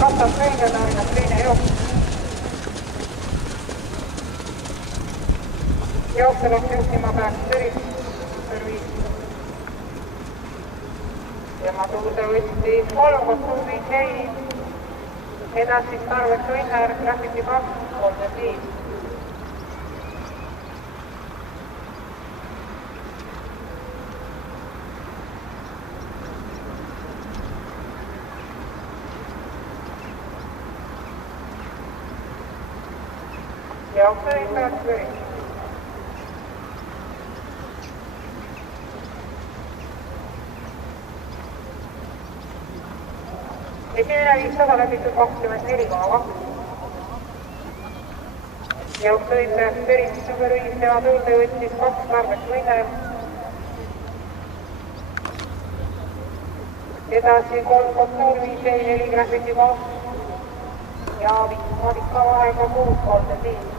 Katsas meilena teine jooks. Jookselaks juhtima peaks serviis. Tema tuulde võttis 3,5 jäi. Edasi Tarvek Õinner, Graffiti 2, 35. Jookselin peaks võris. Esimene 500 läbitud 24,2. Jookselin peaks võris, superviis tema tuulde võttis 2 Tarvek Õinner. Edasi 3,5 jäi 4 Graffiti 2 ja Monika vahega 6,35.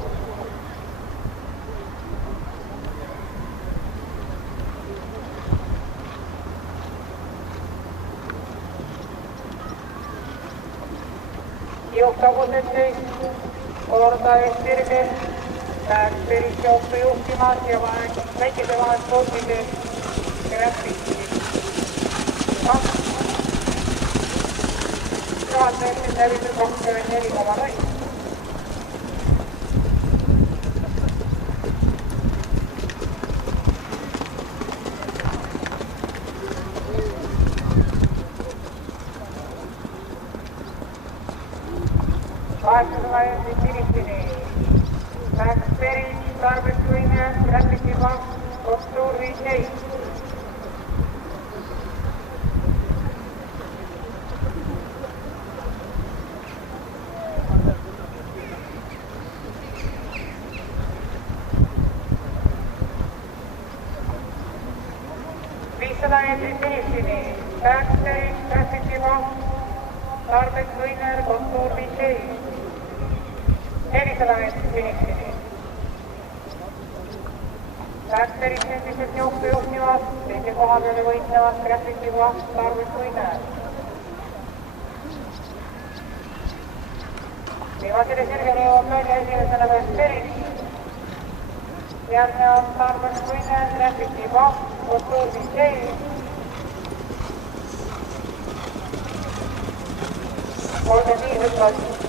Juhtavused korda Estirgel läheks päris jooksu juhtimas ja väikese vahet sportides Graffiti 2. Juhatajatest läbitud 24,0. Vahetusena jõudis Filipini. Läks päris Tarvek Õinner, Graffiti 2, Kostur 5 jäi. Viissada jõudis Filipini. Läks päris Graffiti 2, Tarvek Õinner, Kostur 5 jäi. 400 meetrit finissini. Läks päris endiselt jooksu juhtimas, teise koha peale võitlemas Graffiti 2, Tarvek Õinner. Viimasele sirgele jõuab välja esimesena peaks päris. Järgnevad Tarvek Õinner, Graffiti 2, Kostur 5 jäi. 35 klassi.